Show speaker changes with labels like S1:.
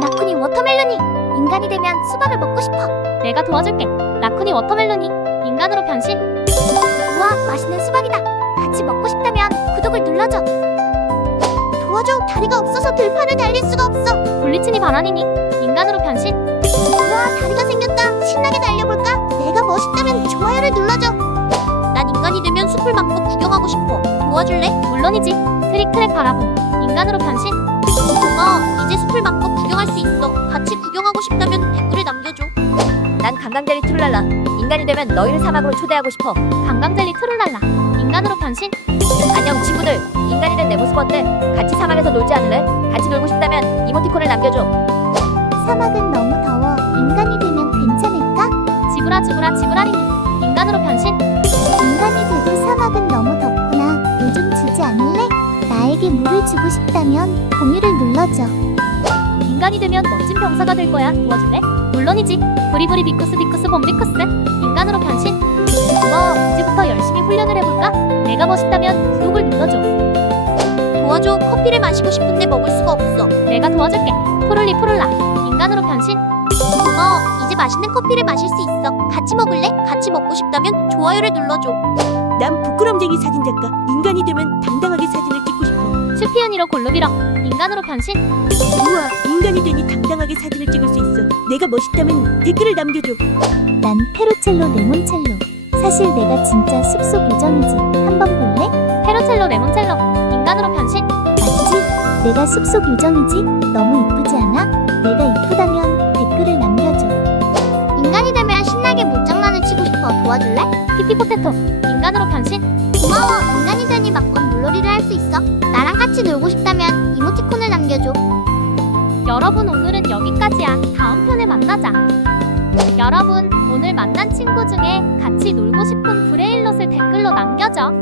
S1: 라쿤이 워터멜론이 인간이 되면 수박을 먹고 싶어.
S2: 내가 도와줄게. 라쿤이 워터멜론이 인간으로 변신.
S1: 우와, 맛있는 수박이다. 같이 먹고 싶다면 구독을 눌러줘. 도와줘, 다리가 없어서 들판을 달릴 수가 없어.
S2: 블리츠니 바나니니 인간으로 변신.
S1: 우와, 다리가 생겼다. 신나게 달려볼까? 내가 멋있다면 좋아요를 눌러줘. 난 인간이 되면 숲을 막고 구경하고 싶어. 도와줄래?
S2: 물론이지. 트릭트랙 바라봄 인간으로 변신.
S3: 강강젤리 트룰랄라. 인간이 되면 너희를 사막으로 초대하고 싶어.
S2: 강강젤리 트룰랄라 인간으로 변신.
S3: 안녕 친구들. 인간이 된 내 모습 어때? 같이 사막에서 놀지 않을래? 같이 놀고 싶다면 이모티콘을 남겨줘.
S1: 사막은 너무 더워. 인간이 되면 괜찮을까?
S2: 지브라 지브라 지브라리니 인간으로 변신.
S1: 인간이 돼도 사막은 너무 덥구나. 물 좀 주지 않을래? 나에게 물을 주고 싶다면 공유를 눌러줘.
S2: 인간이 되면 멋진 병사가 될 거야. 도와줄래? 물론이지. 브리브리 비쿠스 비쿠스 봄비쿠스 인간으로 변신. 고마워. 이제부터 열심히 훈련을 해볼까? 내가 멋있다면 구독을 눌러줘.
S1: 도와줘. 커피를 마시고 싶은데 먹을 수가 없어.
S2: 내가 도와줄게. 푸를리 푸를라 인간으로 변신.
S1: 고마워. 이제 맛있는 커피를 마실 수 있어. 같이 먹을래? 같이 먹고 싶다면 좋아요를 눌러줘.
S4: 난 부끄럼쟁이 사진작가. 인간이 되면 당당하게 사진을 찍
S2: 슈피언이로 골루비러 인간으로 변신.
S4: 우와, 인간이 되니 당당하게 사진을 찍을 수 있어. 내가 멋있다면 댓글을 남겨줘.
S1: 난 페로첼로 레몬첼로. 사실 내가 진짜 숲속 요정이지. 한번 볼래?
S2: 페로첼로 레몬첼로 인간으로 변신.
S1: 맞지? 내가 숲속 요정이지? 너무 이쁘지 않아? 내가 이쁘다면 댓글을 남겨줘. 인간이 되면 신나게 물장난을 치고 싶어. 도와줄래?
S2: 피피포테토 인간으로 변신.
S1: 고마워.
S2: 여러분 오늘은 여기까지야. 다음 편에 만나자. 여러분 오늘 만난 친구 중에 같이 놀고 싶은 브레일롯을 댓글로 남겨줘.